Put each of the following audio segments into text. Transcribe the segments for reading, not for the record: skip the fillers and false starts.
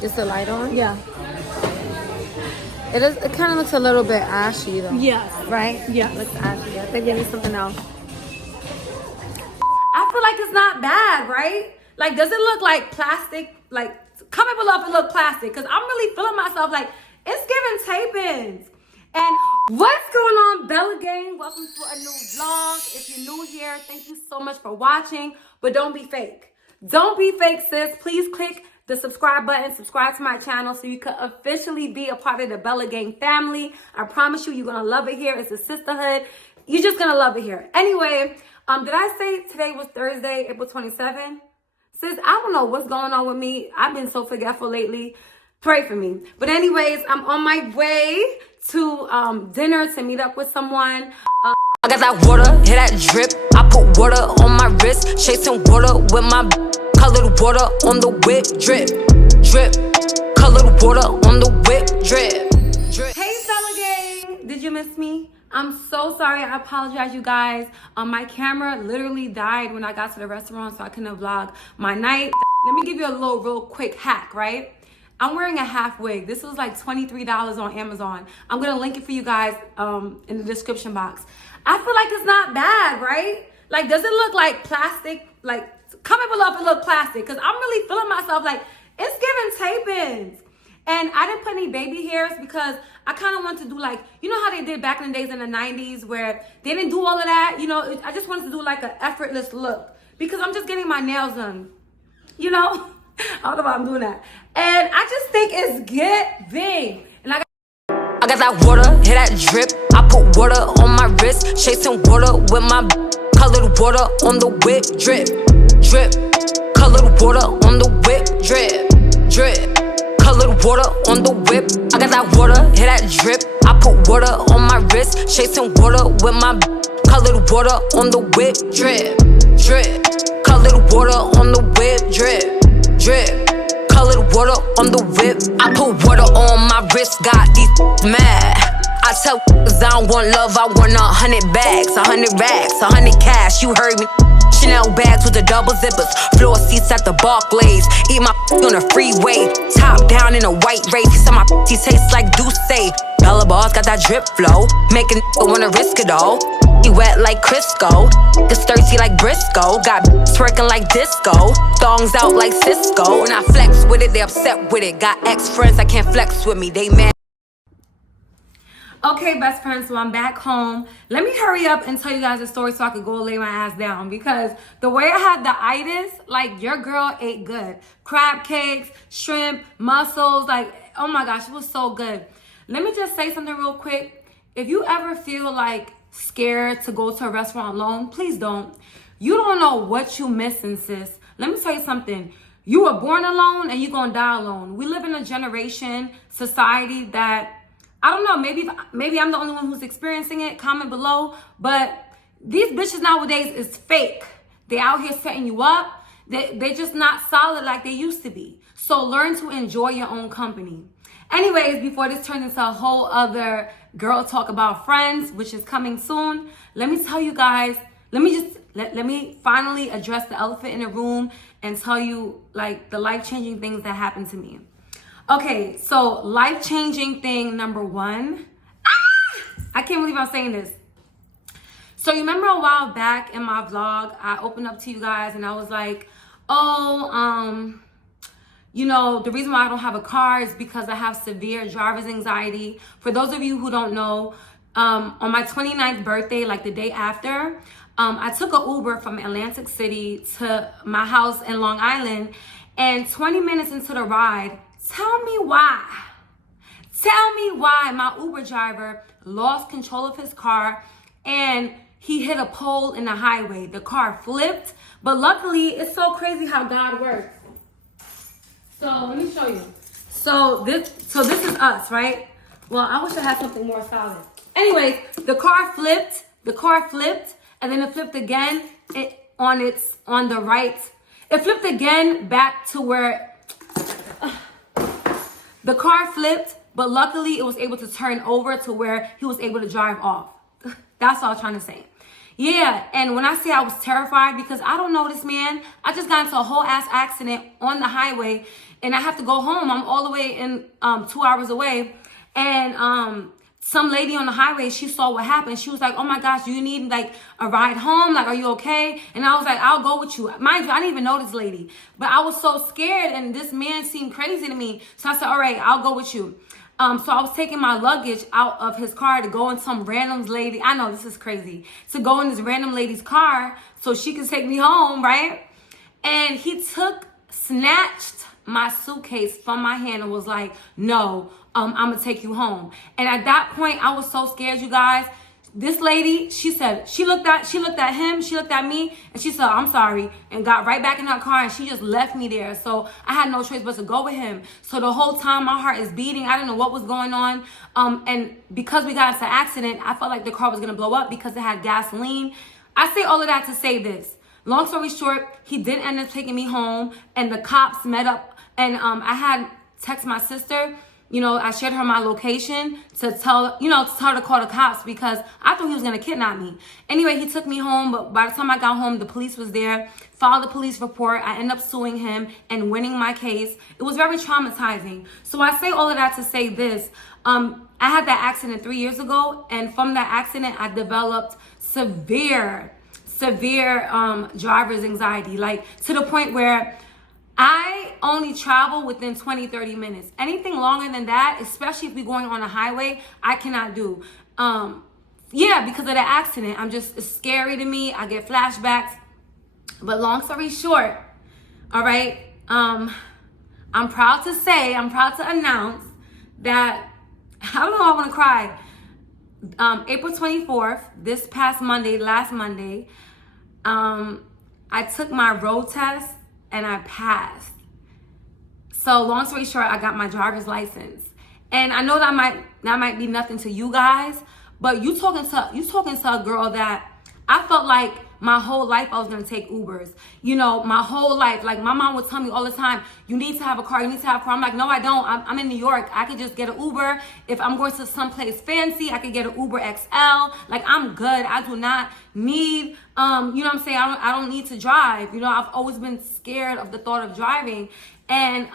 Is the light on? Yeah. It is. It kind of looks a little bit ashy though. Yes. Right? Yeah. It looks ashy. I think they need something else. I feel like it's not bad, right? Like, does it look like plastic? Like, comment below if it look plastic, because I'm really feeling myself like it's giving tape-ins. And what's going on, Bella Gang? Welcome to a new vlog. If you're new here, thank you so much for watching. But don't be fake. Don't be fake, sis. Please click the subscribe button, subscribe to my channel so you can officially be a part of the Bella Gang family. I promise you, you're gonna love it here. It's a sisterhood. You're just gonna love it here. Anyway, did I say today was Thursday, April 27th? Sis, I don't know what's going on with me. I've been so forgetful lately. Pray for me. But anyways, I'm on my way to dinner to meet up with someone. I got that water, hear that drip. I put water on my wrist, chasing water with my colored water on the whip, drip, drip. Colored water on the whip, drip, drip. Hey, Bella Gang, did you miss me? I'm so sorry. I apologize, you guys. My camera literally died when I got to the restaurant, so I couldn't vlog my night. Let me give you a little real quick hack, right? I'm wearing a half wig. This was like $23 on Amazon. I'm gonna link it for you guys in the description box. I feel like it's not bad, right? Like, does it look like plastic? Like, comment below if it look plastic, because I'm really feeling myself like it's giving tape-ins. And I didn't put any baby hairs because I kind of want to do like, you know how they did back in the days in the 90s where they didn't do all of that? You know, I just wanted to do like an effortless look because I'm just getting my nails done, you know? I don't know why I'm doing that. And I just think it's giving. And I got that water, hear that drip. I put water on my wrist, chasing water with my colored water on the whip, drip, drip. Colored water on the whip, drip, drip. Colored water on the whip. I got that water, hear that drip. I put water on my wrist, chasing water with my colored water on the whip, drip, drip. Colored water on the whip, drip, drip. Colored water on the whip. I put water on my wrist, got these mad. I tell I don't want love, I want 100 bags, 100 racks, 100 cash. You heard me. Chanel bags with the double zippers, floor seats at the Barclays. Eat my on the freeway, top down in a white Wraith. Some of my tastes like Douce. Bella Boss got that drip flow, making wanna risk it all. He wet like Crisco, it's thirsty like Briscoe. Got twerking like disco, thongs out like Cisco. When I flex with it, they upset with it. Got ex-friends that can't flex with me, they mad. Okay, best friends, so I'm back home. Let me hurry up and tell you guys a story so I could go lay my ass down, because the way I had the itis, like, your girl ate good. Crab cakes, shrimp, mussels, like, oh my gosh, it was so good. Let me just say something real quick. If you ever feel like scared to go to a restaurant alone, please don't. You don't know what you missing, sis. Let me tell you something. You were born alone and you're gonna die alone. We live in a generation, society that, I don't know, maybe I'm the only one who's experiencing it. Comment below. But these bitches nowadays is fake. They out here setting you up. They just not solid like they used to be. So learn to enjoy your own company. Anyways, before this turns into a whole other girl talk about friends, which is coming soon, let me tell you guys, let me finally address the elephant in the room and tell you like the life-changing things that happened to me. Okay, so life-changing thing number one. I can't believe I'm saying this. So you remember a while back in my vlog, I opened up to you guys and I was like, oh, you know, the reason why I don't have a car is because I have severe driver's anxiety. For those of you who don't know, on my 29th birthday, like the day after, I took an Uber from Atlantic City to my house in Long Island, and 20 minutes into the ride, tell me why my Uber driver lost control of his car and he hit a pole in the highway. The car flipped, but luckily, it's so crazy how God works. So let me show you. So this is us, right? Well, I wish I had something more solid. Anyways, the car flipped, and then it flipped again on the right. It flipped again back to where the car flipped, but luckily it was able to turn over to where he was able to drive off. That's all I'm trying to say. Yeah, and when I say I was terrified, because I don't know this man. I just got into a whole ass accident on the highway, and I have to go home. I'm all the way in 2 hours away, and some lady on the highway, she saw what happened. She was like, "Oh my gosh, do you need like a ride home? Like, are you okay?" And I was like, "I'll go with you." Mind you, I didn't even know this lady, but I was so scared, and this man seemed crazy to me. So I said, "All right, I'll go with you." So I was taking my luggage out of his car to go in some random lady. I know this is crazy. To go in this random lady's car so she could take me home, right? And he snatched my suitcase from my hand and was like, "No, I'm gonna take you home." And at that point, I was so scared, you guys. This lady, she said, she looked at him, she looked at me, and she said, "I'm sorry," and got right back in her car, and she just left me there. So I had no choice but to go with him. So the whole time my heart is beating. I didn't know what was going on. And because we got into an accident, I felt like the car was gonna blow up because it had gasoline. I say all of that to say this. Long story short, he did end up taking me home, and the cops met up, and I had text my sister. You know, I shared her my location to tell her to call the cops because I thought he was going to kidnap me. Anyway, he took me home, but by the time I got home, the police was there, filed a police report. I ended up suing him and winning my case. It was very traumatizing. So I say all of that to say this. I had that accident 3 years ago, and from that accident, I developed severe driver's anxiety, like to the point where I only travel within 20, 30 minutes. Anything longer than that, especially if we're going on a highway, I cannot do. Yeah, because of the accident. It's scary to me. I get flashbacks. But long story short, all right, I'm proud to announce that, I don't know, I want to cry. April 24th, last Monday, I took my road test and I passed. So long story short, I got my driver's license. And I know that might be nothing to you guys, but you talking to a girl that I felt like my whole life I was gonna take Ubers. You know, my whole life. Like my mom would tell me all the time, "You need to have a car, you need to have a car." I'm like, "No, I don't. I'm in New York. I could just get an Uber. If I'm going to someplace fancy, I could get an Uber XL. Like I'm good. I do not need, you know what I'm saying? I don't need to drive. You know, I've always been scared of the thought of driving. And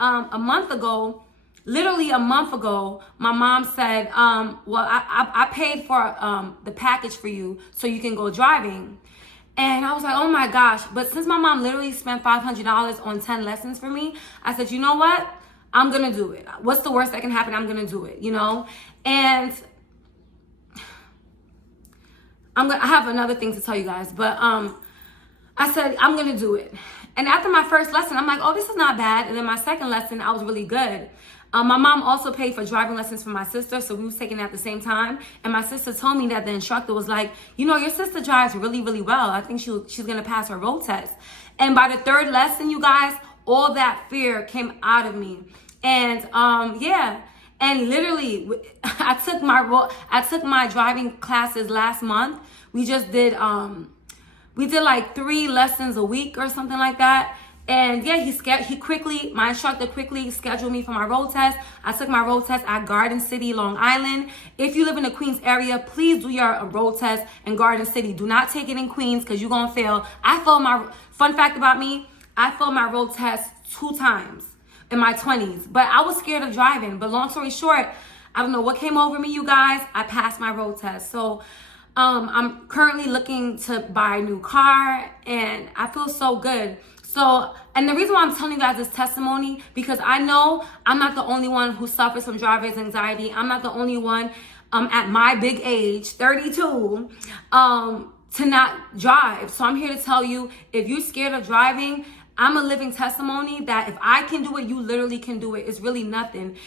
literally a month ago, my mom said, "Well, I paid for the package for you so you can go driving." And I was like, "Oh my gosh." But since my mom literally spent $500 on 10 lessons for me, I said, "You know what? I'm going to do it. What's the worst that can happen? I'm going to do it, you know?" And I have another thing to tell you guys, but I said, "I'm going to do it." And after my first lesson, I'm like, "Oh, this is not bad." And then my second lesson, I was really good. My mom also paid for driving lessons for my sister, so we was taking it at the same time. And my sister told me that the instructor was like, "You know, your sister drives really, really well. I think she's going to pass her road test." And by the third lesson, you guys, all that fear came out of me. And yeah, and literally, I took my driving classes last month. We just did like 3 lessons a week or something like that. And yeah, my instructor quickly scheduled me for my road test. I took my road test at Garden City, Long Island. If you live in the Queens area, please do your road test in Garden City. Do not take it in Queens because you're going to fail. Fun fact about me, I failed my road test 2 times in my 20s. But I was scared of driving. But long story short, I don't know what came over me, you guys. I passed my road test. So I'm currently looking to buy a new car, and I feel so good. So, and the reason why I'm telling you guys this testimony, because I know I'm not the only one who suffers from driver's anxiety. I'm not the only one at my big age, 32, to not drive. So I'm here to tell you, if you're scared of driving, I'm a living testimony that if I can do it, you literally can do it. It's really nothing.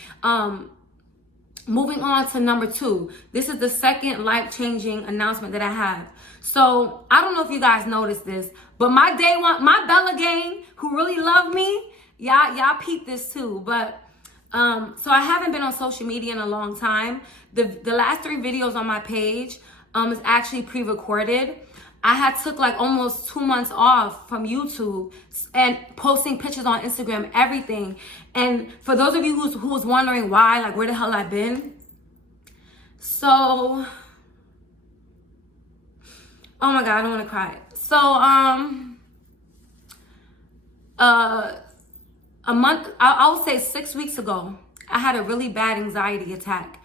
Moving on to number 2. This is the second life-changing announcement that I have. So I don't know if you guys noticed this, but my day one, my Bella gang who really love me, y'all peep this too. But so I haven't been on social media in a long time. The last 3 videos on my page is actually pre-recorded. I had took like almost 2 months off from YouTube and posting pictures on Instagram, everything. And for those of you who was wondering why, like where the hell I've been. So Oh my God, I don't want to cry. So, a month, I would say 6 weeks ago, I had a really bad anxiety attack.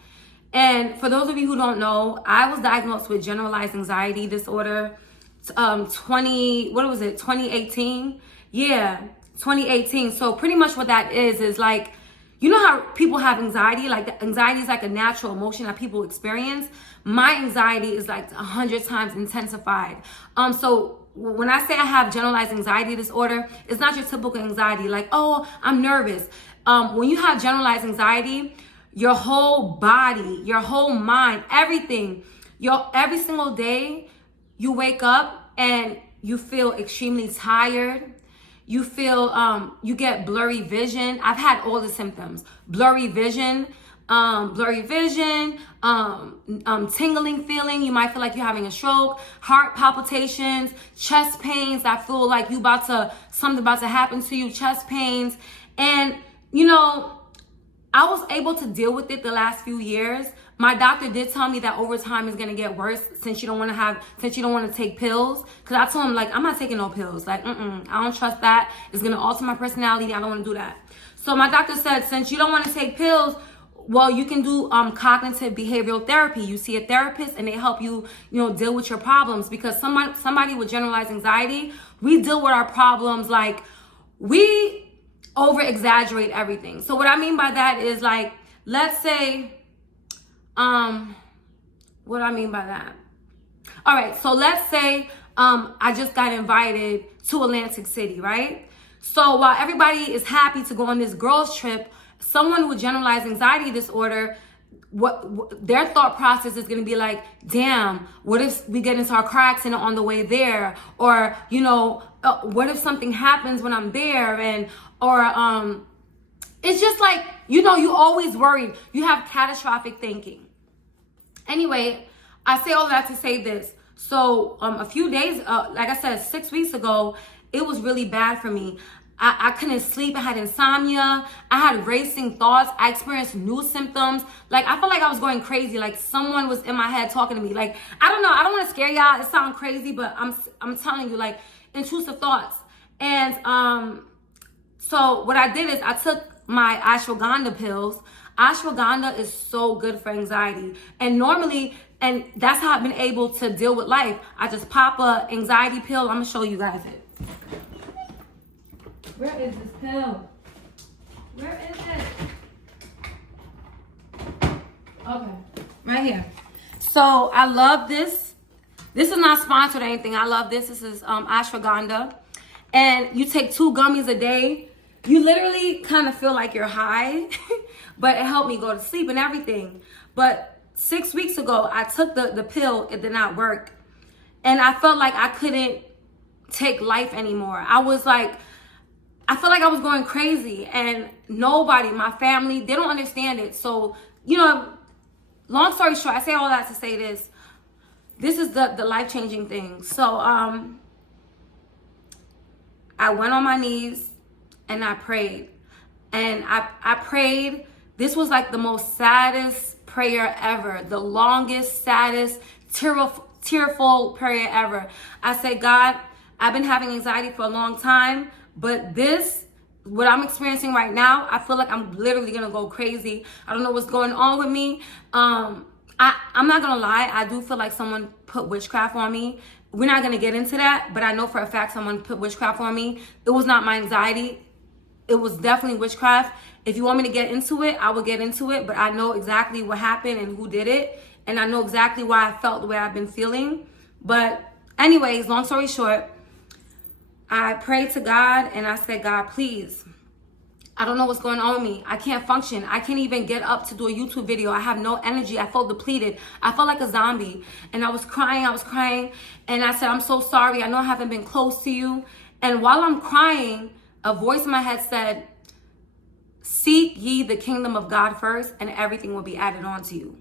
And for those of you who don't know, I was diagnosed with generalized anxiety disorder, 2018? Yeah, 2018. So pretty much what that is like, you know how people have anxiety? Like anxiety is like a natural emotion that people experience. My anxiety is like 100 times intensified. So when I say I have generalized anxiety disorder, it's not your typical anxiety like, oh, I'm nervous. When you have generalized anxiety, your whole body, your whole mind, everything, every single day you wake up and you feel extremely tired. You feel, you get blurry vision. I've had all the symptoms. Blurry vision, tingling feeling. You might feel like you're having a stroke, heart palpitations, chest pains. I feel like something about to happen to you, chest pains. And, you know, I was able to deal with it the last few years. My doctor did tell me that over time it's gonna get worse since you don't want to take pills. Cause I told him like, I'm not taking no pills. Like, I don't trust that. It's gonna alter my personality. I don't want to do that. So my doctor said, since you don't want to take pills, well, you can do cognitive behavioral therapy. You see a therapist and they help you, deal with your problems. Because somebody with generalized anxiety, we deal with our problems like we over exaggerate everything. So what I mean by that is like, let's say, what I mean by that. All right. So let's say, I just got invited to Atlantic City, right? So while everybody is happy to go on this girls trip, someone with generalized anxiety disorder, what their thought process is going to be like, damn, what if we get into a car accident on the way there? Or, what if something happens when I'm there? Or it's just like, you always worried. You have catastrophic thinking. Anyway, I say all that to say this. So a few days, like I said, 6 weeks ago, it was really bad for me. I couldn't sleep. I had insomnia. I had racing thoughts. I experienced new symptoms. Like, I felt like I was going crazy. Like, someone was in my head talking to me. Like, I don't know. I don't want to scare y'all. It sounds crazy, but I'm telling you, like, intrusive thoughts. And so what I did is I took my ashwagandha pills. Ashwagandha is so good for anxiety. And that's how I've been able to deal with life. I just pop a anxiety pill. I'm going to show you guys it. Where is this pill? Where is it? Okay, right here. So I love this. This is not sponsored or anything. I love this. This is ashwagandha. And you take 2 gummies a day. You literally kind of feel like you're high, but it helped me go to sleep and everything. But 6 weeks ago, I took the pill. It did not work. And I felt like I couldn't take life anymore. I felt like I was going crazy, and nobody, my family, they don't understand it. So, long story short, I say all that to say this. This is the life-changing thing. So, I went on my knees and I prayed. And I prayed. This was like the most saddest prayer ever. The longest, saddest, tearful prayer ever. I said, God, I've been having anxiety for a long time. But what I'm experiencing right now, I feel like I'm literally going to go crazy. I don't know what's going on with me. I'm not going to lie. I do feel like someone put witchcraft on me. We're not going to get into that, but I know for a fact someone put witchcraft on me. It was not my anxiety. It was definitely witchcraft. If you want me to get into it, I will get into it, but I know exactly what happened and who did it. And I know exactly why I felt the way I've been feeling. But anyways, long story short, I prayed to God and I said, God, please, I don't know what's going on with me. I can't function. I can't even get up to do a YouTube video. I have no energy. I felt depleted. I felt like a zombie. And I was crying. And I said, I'm so sorry. I know I haven't been close to you. And while I'm crying, a voice in my head said, seek ye the kingdom of God first and everything will be added on to you.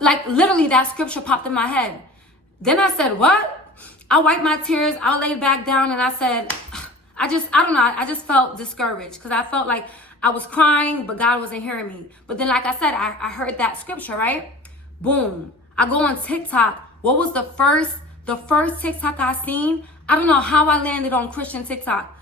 Like literally that scripture popped in my head. Then I said, what? I wiped my tears. I laid back down and I said, I don't know. I just felt discouraged because I felt like I was crying, but God wasn't hearing me. But then, like I said, I heard that scripture, right? Boom. I go on TikTok. What was the first The first TikTok I seen, I don't know how I landed on Christian TikTok.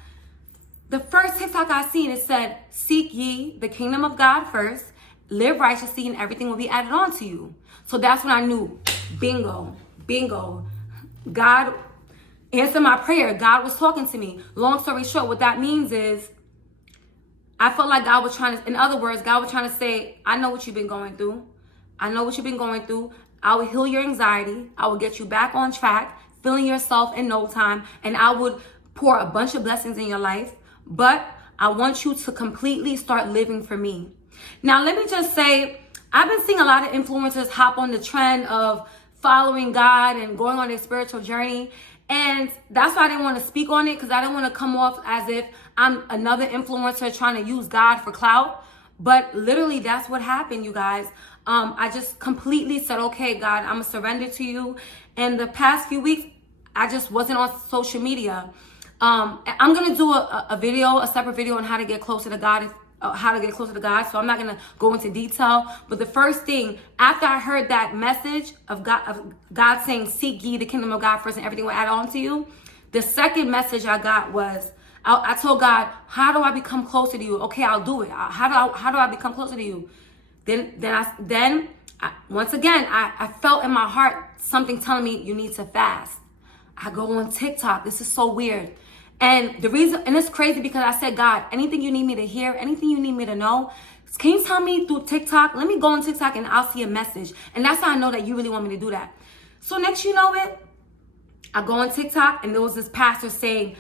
The first TikTok I seen, it said, seek ye the kingdom of God first, live righteously, and everything will be added on to you. So that's when I knew, bingo. God answered my prayer. God was talking to me. Long story short, what that means is, I felt like God was trying to, in other words, God was trying to say, I know what you've been going through. I know what you've been going through. I will heal your anxiety. I will get you back on track, feeling yourself in no time, and I would pour a bunch of blessings in your life. But I want you to completely start living for me. Now, let me just say, I've been seeing a lot of influencers hop on the trend of following God and going on their spiritual journey. And that's why I didn't want to speak on it, because I didn't want to come off as if I'm another influencer trying to use God for clout. But literally, that's what happened, you guys. I just completely said, okay, God, I'm going to surrender to you. And the past few weeks, I just wasn't on social media. I'm going to do a separate video on how to get closer to God, So I'm not going to go into detail. But the first thing, after I heard that message of God saying, seek ye the kingdom of God first and everything will add on to you, the second message I got was, I told God, how do I become closer to you? Okay, I'll do it. How do I become closer to you? Then once again, I felt in my heart something telling me you need to fast. I go on TikTok. This is so weird. And the reason, and it's crazy because I said, God, anything you need me to hear, anything you need me to know, can you tell me through TikTok? Let me go on TikTok and I'll see a message. And that's how I know that you really want me to do that. So next you know it, I go on TikTok and there was this pastor saying,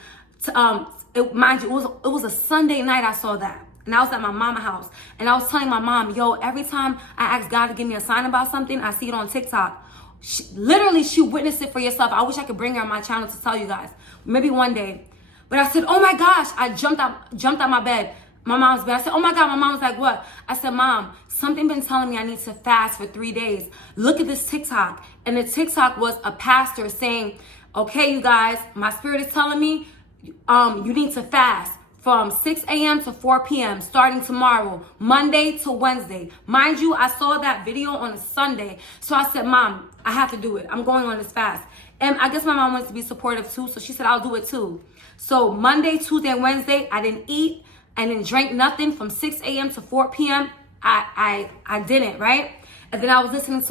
mind you, it was a Sunday night I saw that. And I was at my mama's house. And I was telling my mom, yo, every time I ask God to give me a sign about something, I see it on TikTok. She witnessed it for yourself. I wish I could bring her on my channel to tell you guys. Maybe one day. But I said, oh my gosh, I jumped out my bed, my mom's bed. I said, oh my God, my mom was like, what? I said, Mom, something been telling me I need to fast for 3 days. Look at this TikTok. And the TikTok was a pastor saying, okay, you guys, my spirit is telling me you need to fast from 6 a.m. to 4 p.m. starting tomorrow, Monday to Wednesday. Mind you, I saw that video on a Sunday. So I said, Mom, I have to do it. I'm going on this fast. And I guess my mom wants to be supportive too. So she said, I'll do it too. So Monday, Tuesday, and Wednesday, I didn't eat and didn't drink nothing from 6 a.m. to 4 p.m. I didn't, right? And then I was listening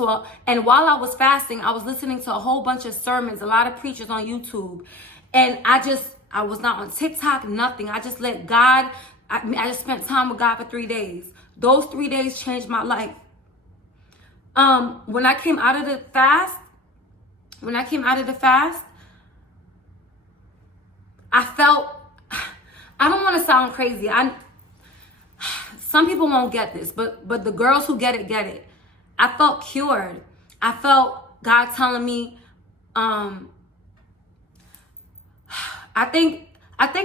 and while I was fasting, I was listening to a whole bunch of sermons, a lot of preachers on YouTube. And I was not on TikTok, nothing. I just let God, I just spent time with God for 3 days. Those 3 days changed my life. When I came out of the fast, I felt, I don't want to sound crazy. Some people won't get this, but the girls who get it. I felt cured. I felt God telling me, I think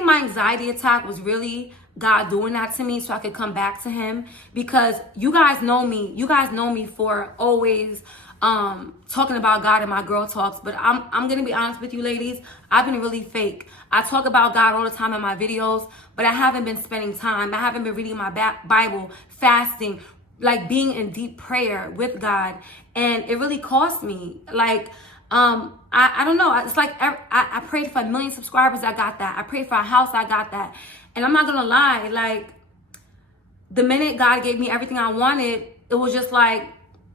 my anxiety attack was really God doing that to me so I could come back to him, because you guys know me for always talking about God in my girl talks. But I'm gonna be honest with you ladies, I've been really fake. I talk about God all the time in my videos, but I haven't been spending time. I haven't been reading my Bible, fasting, like being in deep prayer with God. And it really cost me. Like, I don't know. It's like I prayed for 1 million subscribers. I got that. I prayed for a house. I got that. And I'm not going to lie. Like, the minute God gave me everything I wanted, it was just like,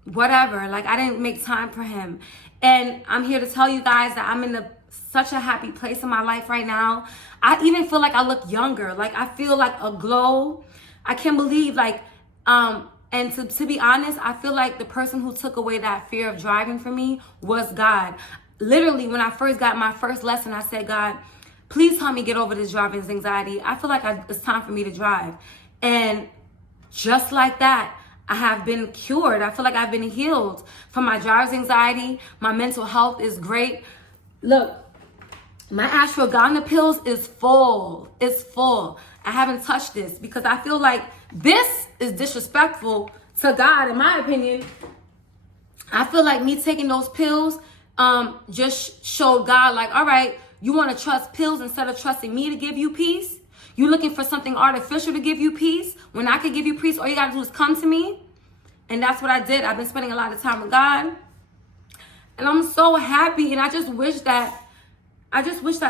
whatever. Like, I didn't make time for him. And I'm here to tell you guys that I'm in such a happy place in my life right now. I even feel like I look younger. Like, I feel like a glow. I can't believe, like, and to be honest, I feel like the person who took away that fear of driving for me was God. Literally, when I first got my first lesson, I said, God, please help me get over this driving anxiety. I feel like it's time for me to drive. And just like that, I have been cured. I feel like I've been healed from my driver's anxiety. My mental health is great. Look, my ashwagandha pills is full. It's full. I haven't touched this because I feel like this is disrespectful to God, in my opinion. I feel like me taking those pills just showed God, like, all right, you want to trust pills instead of trusting me to give you peace? You looking for something artificial to give you peace? When I could give you peace, all you got to do is come to me. And that's what I did. I've been spending a lot of time with God. And I'm so happy. And I just wish that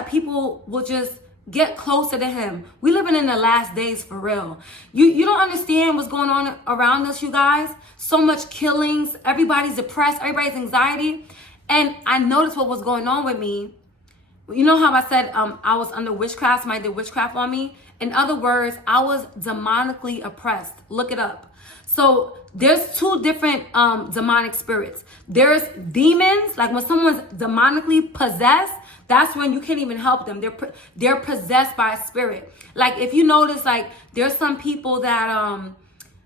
people will just get closer to him. We living in the last days for real. You don't understand what's going on around us, you guys. So much killings. Everybody's depressed. Everybody's anxiety. And I noticed what was going on with me. You know how I said I was under witchcraft, somebody did witchcraft on me? In other words, I was demonically oppressed. Look it up. So there's two different demonic spirits. There's demons, like when someone's demonically possessed, that's when you can't even help them. They're possessed by a spirit. Like if you notice, like there's some people that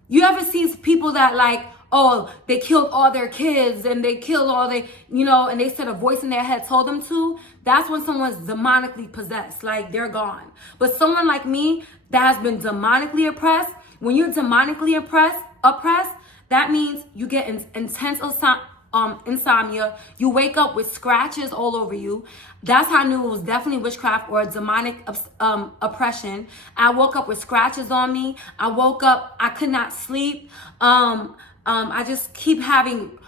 you ever see people that like, oh, they killed all their kids and they killed all they, and they said a voice in their head told them to. That's when someone's demonically possessed, like they're gone. But someone like me that has been demonically oppressed, when you're demonically oppressed, that means you get intense insomnia. You wake up with scratches all over you. That's how I knew it was definitely witchcraft or demonic oppression. I woke up with scratches on me. I woke up, I could not sleep. I just keep having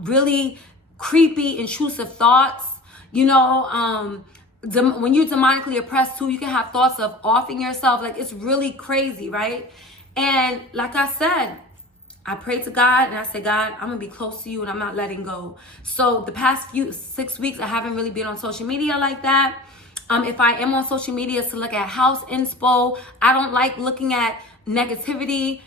really creepy, intrusive thoughts. When you're demonically oppressed too, you can have thoughts of offing yourself. Like it's really crazy, right? And like I said, I prayed to God and I said, God, I'm gonna be close to you and I'm not letting go. So the past 6 weeks, I haven't really been on social media like that. If I am on social media, it's to look at house inspo. I don't like looking at negativity.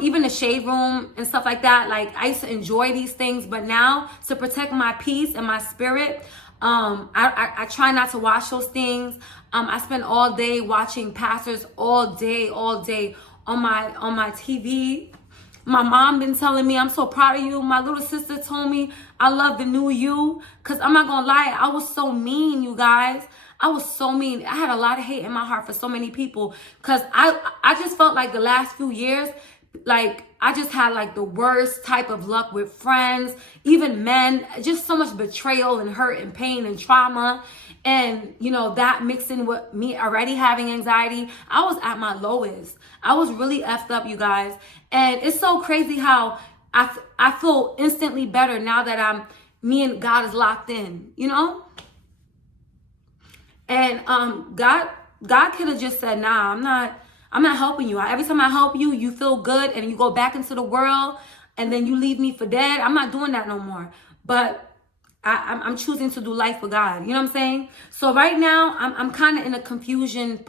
Even the shade room and stuff like that. Like I used to enjoy these things, but now to protect my peace and my spirit, I try not to watch those things. I spend all day watching pastors all day on my TV. My mom been telling me, I'm so proud of you. My little sister told me, I love the new you. Cause I'm not gonna lie, I was so mean, you guys. I was so mean. I had a lot of hate in my heart for so many people. Cause I just felt like the last few years, like I just had like the worst type of luck with friends, even men, just so much betrayal and hurt and pain and trauma. And, that mixed in with me already having anxiety, I was at my lowest. I was really effed up, you guys. And it's so crazy how I feel instantly better now that me and God is locked in, And God could have just said, nah, I'm not helping you. Every time I help you, you feel good and you go back into the world and then you leave me for dead. I'm not doing that no more. But I'm choosing to do life with God. You know what I'm saying? So right now, I'm kind of in a confusion.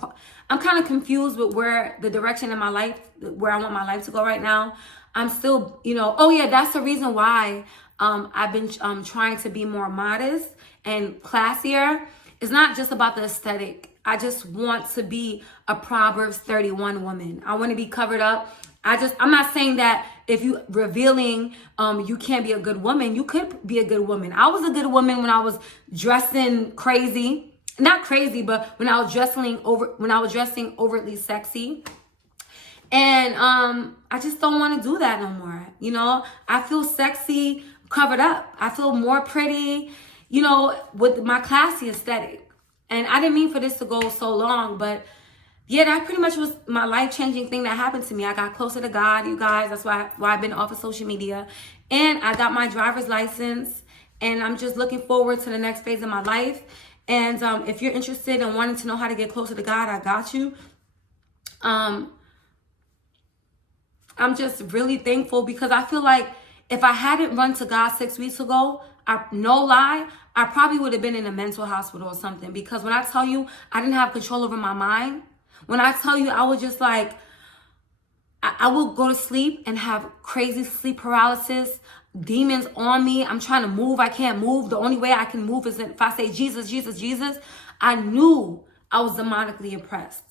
I'm kind of confused with where the direction in my life, where I want my life to go right now. I'm still, oh yeah, that's the reason why I've been trying to be more modest and classier. It's not just about the aesthetic. I just want to be a Proverbs 31 woman. I want to be covered up. I'm not saying that if you revealing, you can't be a good woman. You could be a good woman. I was a good woman when I was dressing crazy. Not crazy, but when I was dressing overtly sexy. And I just don't want to do that no more. I feel sexy covered up. I feel more pretty, with my classy aesthetic. And I didn't mean for this to go so long, but yeah, that pretty much was my life-changing thing that happened to me. I got closer to God, you guys. That's why I've been off of social media. And I got my driver's license. And I'm just looking forward to the next phase of my life. And if you're interested in wanting to know how to get closer to God, I got you. I'm just really thankful because I feel like if I hadn't run to God 6 weeks ago, no lie, I probably would have been in a mental hospital or something. Because when I tell you I didn't have control over my mind, when I tell you I was just like, I will go to sleep and have crazy sleep paralysis, demons on me. I'm trying to move. I can't move. The only way I can move is if I say Jesus, Jesus, Jesus. I knew I was demonically oppressed.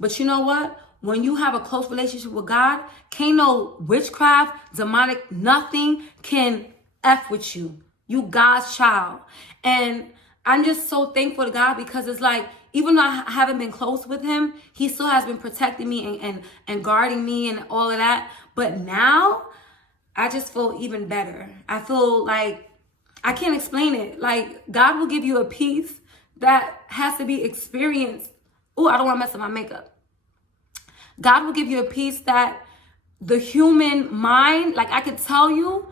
But you know what? When you have a close relationship with God, can't no witchcraft, demonic, nothing can F with you. You God's child. And I'm just so thankful to God because it's like, even though I haven't been close with him, he still has been protecting me and guarding me and all of that. But now, I just feel even better. I feel like, I can't explain it. Like, God will give you a peace that has to be experienced. Oh, I don't want to mess up my makeup. God will give you a peace that the human mind, like I could tell you,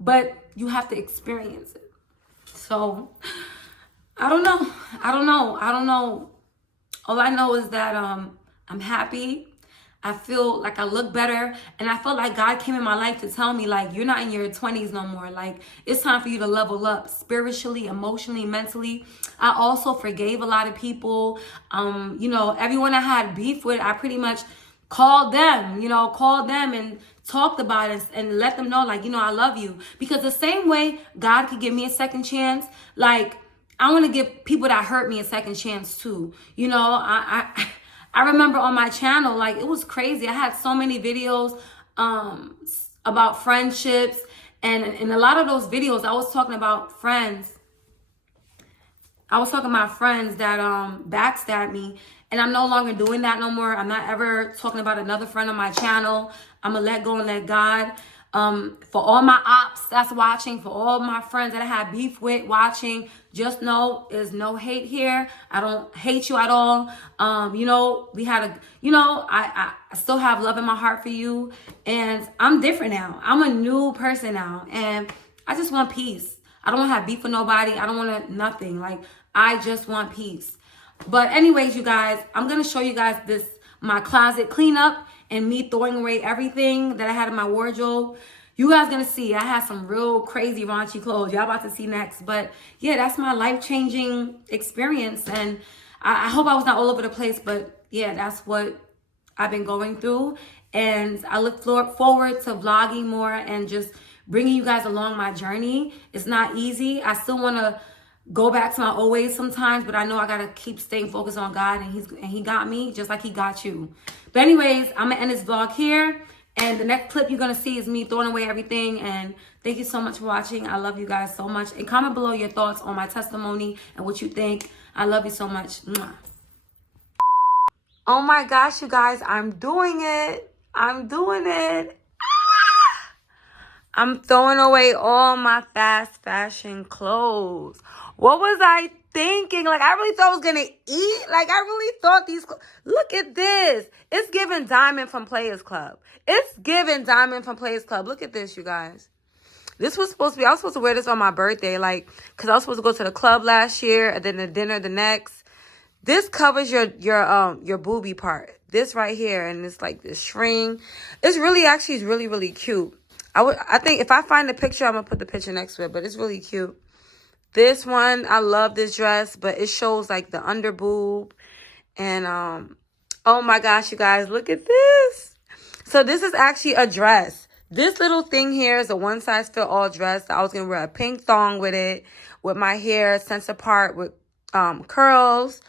but you have to experience it. So I don't know. All I know is that I'm happy. I feel like I look better, and I felt like God came in my life to tell me, like, you're not in your 20s no more. Like, it's time for you to level up spiritually, emotionally, mentally. I also forgave a lot of people. Everyone I had beef with, I pretty much called them and talked about it and let them know, like, I love you. Because the same way God could give me a second chance, like, I want to give people that hurt me a second chance too. I remember on my channel, like, it was crazy. I had so many videos about friendships. And in a lot of those videos, I was talking about friends. I was talking about friends that backstabbed me. And I'm no longer doing that no more. I'm not ever talking about another friend on my channel. I'm going to let go and let God. For all my ops that's watching, for all my friends that I have beef with watching, just know there's no hate here. I don't hate you at all. We had I still have love in my heart for you, and I'm different now. I'm a new person now, and I just want peace. I don't want to have beef with nobody. I don't want to nothing. Like, I just want peace. But anyways, you guys, I'm going to show you guys my closet cleanup and me throwing away everything that I had in my wardrobe. You guys gonna see, I had some real crazy raunchy clothes. Y'all about to see next. But yeah, that's my life-changing experience. And I hope I was not all over the place, but yeah, that's what I've been going through. And I look forward to vlogging more and just bringing you guys along my journey. It's not easy. I still want to go back to my old ways sometimes, but I know I gotta keep staying focused on God, and he got me just like he got you. But anyways, I'm gonna end this vlog here, and the next clip you're gonna see is me throwing away everything. And thank you so much for watching. I love you guys so much, and comment below your thoughts on my testimony and what you think. I love you so much. Mwah. Oh my gosh, you guys, I'm doing it. I'm throwing away all my fast fashion clothes. What was I thinking? Like, I really thought I was going to eat. Like, I really thought look at this. It's giving Diamond from Players Club. Look at this, you guys. This was supposed to be, I was supposed to wear this on my birthday, like, because I was supposed to go to the club last year and then the dinner the next. This covers your boobie part. This right here, and it's like this string. It's really, really cute. I think if I find the picture, I'm going to put the picture next to it, but it's really cute. This one, I love this dress, but it shows like the under boob. And, oh my gosh, you guys, look at this. So this is actually a dress. This little thing here is a one-size-fit-all dress. I was going to wear a pink thong with it, with my hair sent apart with curls.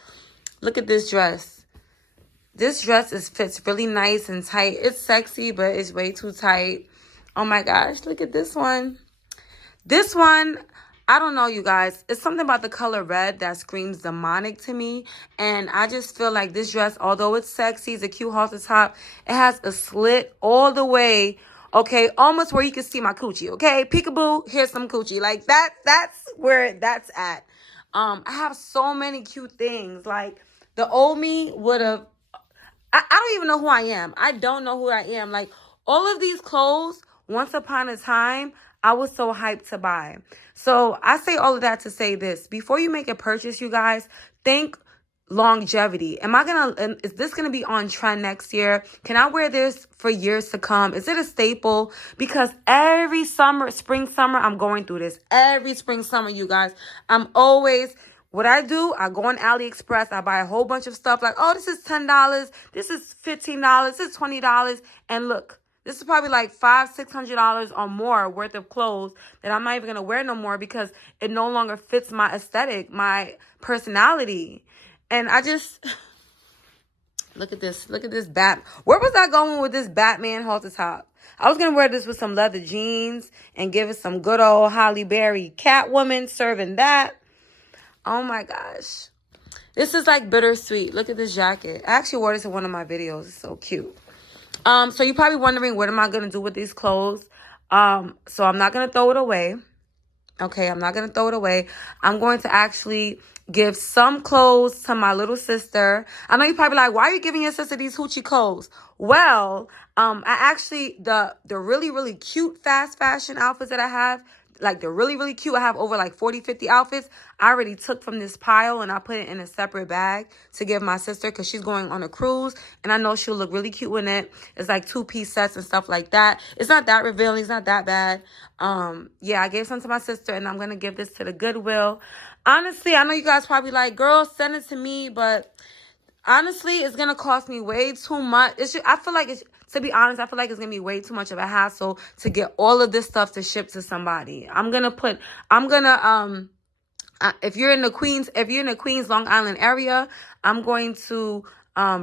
Look at this dress. This dress fits really nice and tight. It's sexy, but it's way too tight. Oh my gosh, look at this one. This one, I don't know, you guys. It's something about the color red that screams demonic to me. And I just feel like this dress, although it's sexy, it's a cute halter top, it has a slit all the way, okay, almost where you can see my coochie, okay? Peekaboo, here's some coochie. Like, that's where that's at. I have so many cute things. Like, the old me would have, I don't even know who I am. I don't know who I am. Like, all of these clothes, once upon a time, I was so hyped to buy. So I say all of that to say this. Before you make a purchase, you guys, think longevity. Is this going to be on trend next year? Can I wear this for years to come? Is it a staple? Because every spring, summer, I'm going through this. Every spring, summer, you guys. What I do, I go on AliExpress, I buy a whole bunch of stuff like, oh, this is $10, this is $15, this is $20, and look, this is probably like $500-$600 or more worth of clothes that I'm not even going to wear no more because it no longer fits my aesthetic, my personality. And I just, look at this where was I going with this Batman halter top? I was going to wear this with some leather jeans and give it some good old Halle Berry Catwoman serving that. Oh my gosh. This is like bittersweet. Look at this jacket. I actually wore this in one of my videos. It's so cute. So you're probably wondering, what am I going to do with these clothes? So I'm not going to throw it away. Okay, I'm not going to throw it away. I'm going to actually give some clothes to my little sister. I know you're probably like, why are you giving your sister these hoochie clothes? Well, I actually, the really, really cute fast fashion outfits that I have, like the really, really cute. I have over like 40, 50 outfits. I already took from this pile and I put it in a separate bag to give my sister because she's going on a cruise. And I know she'll look really cute in it. It's like 2-piece sets and stuff like that. It's not that revealing. It's not that bad. Yeah, I gave some to my sister and I'm going to give this to the Goodwill. Honestly, I know you guys probably like, girl, send it to me. But honestly, it's going to cost me way too much. I feel like to be honest, I feel like it's going to be way too much of a hassle to get all of this stuff to ship to somebody. If you're in the Queens, Long Island area, I'm going to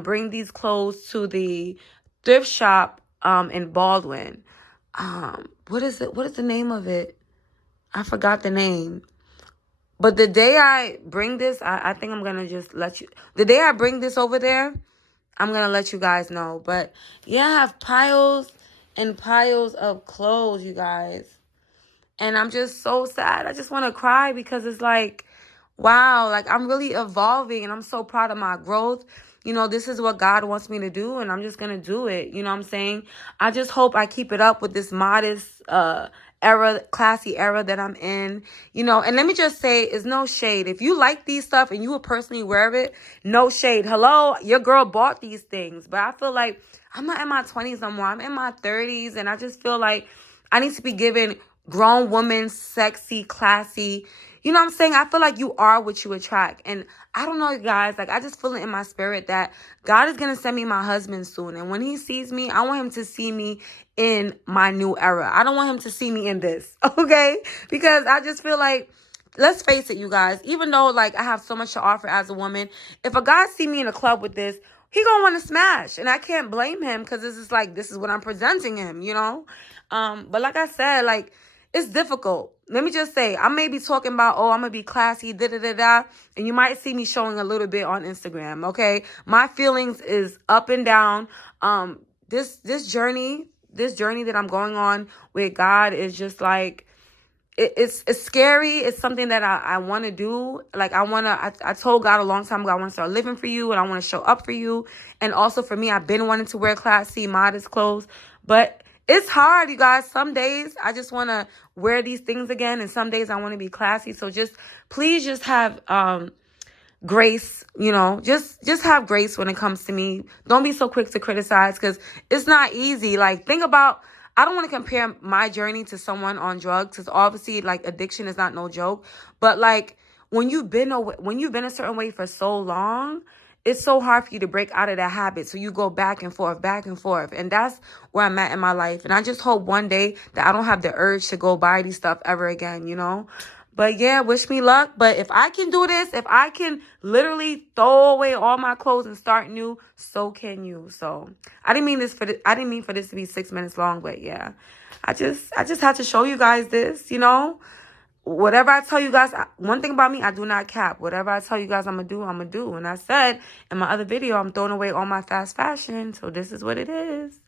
bring these clothes to the thrift shop in Baldwin. What is it? What is the name of it? I forgot the name. But the day I bring this, I think I'm going to just the day I bring this over there, I'm going to let you guys know. But yeah, I have piles and piles of clothes, you guys. And I'm just so sad. I just want to cry because it's like, wow, like I'm really evolving and I'm so proud of my growth. You know, this is what God wants me to do and I'm just going to do it. You know what I'm saying? I just hope I keep it up with this modest, classy era that I'm in, you know. And let me just say, it's no shade. If you like these stuff and you will personally wear it, no shade. Hello, your girl bought these things. But I feel like I'm not in my 20s no more. I'm in my 30s and I just feel like I need to be given grown woman, sexy, classy. You know what I'm saying? I feel like you are what you attract. And I don't know, guys, like I just feel it in my spirit that God is going to send me my husband soon. And when he sees me, I want him to see me in my new era. I don't want him to see me in this, okay? Because I just feel like, let's face it, you guys, even though like I have so much to offer as a woman, if a guy see me in a club with this, he gonna want to smash. And I can't blame him because this is what I'm presenting him, you know? But like I said, like, it's difficult. Let me just say, I may be talking about, oh, I'm going to be classy, da-da-da-da. And you might see me showing a little bit on Instagram, okay? My feelings is up and down. This journey that I'm going on with God is just like, it's scary. It's something that I want to do. Like, I told God a long time ago, I want to start living for you and I want to show up for you. And also for me, I've been wanting to wear classy, modest clothes. But it's hard, you guys. Some days I just want to wear these things again. And some days I want to be classy. So please just have grace, you know, just have grace when it comes to me. Don't be so quick to criticize because it's not easy. Like, think about, I don't want to compare my journey to someone on drugs because obviously like addiction is not no joke. But like when you've been a certain way for so long, it's so hard for you to break out of that habit. So you go back and forth. And that's where I'm at in my life. And I just hope one day that I don't have the urge to go buy these stuff ever again, you know? But yeah, wish me luck. But if I can do this, if I can literally throw away all my clothes and start new, so can you. So I didn't mean for this to be 6 minutes long, but yeah, I just had to show you guys this, you know? Whatever I tell you guys, one thing about me, I do not cap. Whatever I tell you guys I'm going to do. And I said in my other video, I'm throwing away all my fast fashion. So this is what it is.